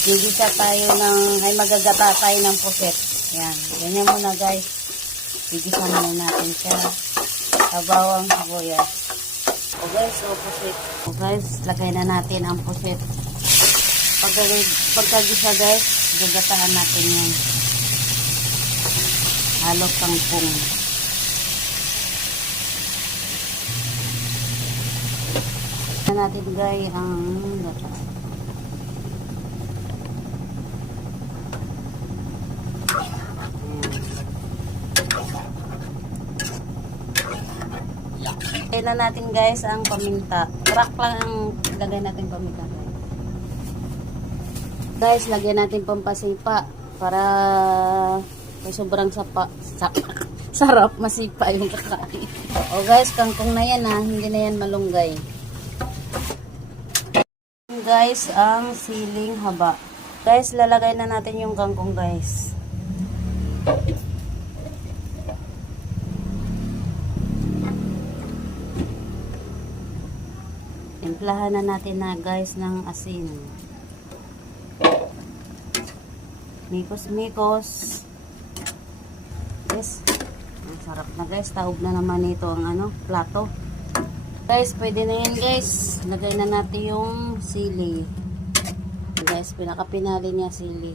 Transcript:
Gigisa tayo ay magagata tayo ng puset. Yan. Ganyan muna guys. Gigisa muna natin siya. Bawang sibuyas. O guys, puset. O guys, lagay na natin ang puset. Pagkagisa guys, gagataan natin yan. Halog kangkong. Natin guys ang gata. Lagay na natin guys ang paminta. Crack lang ang lagay natin paminta guys. Guys, lagay natin pampasipa para may sobrang sarap masipa yung kakain. O guys, kangkong na yan hindi na yan malunggay. Guys, ang siling haba. Guys, lalagay na natin yung kangkong guys. Timplahan na natin na guys ng asin. Mikos-mikos. Yes. Ang sarap na guys. Taob na naman ito ang plato. Guys, pwede na yan guys. Lagay na natin yung sili. Guys, pinakapinali niya sili.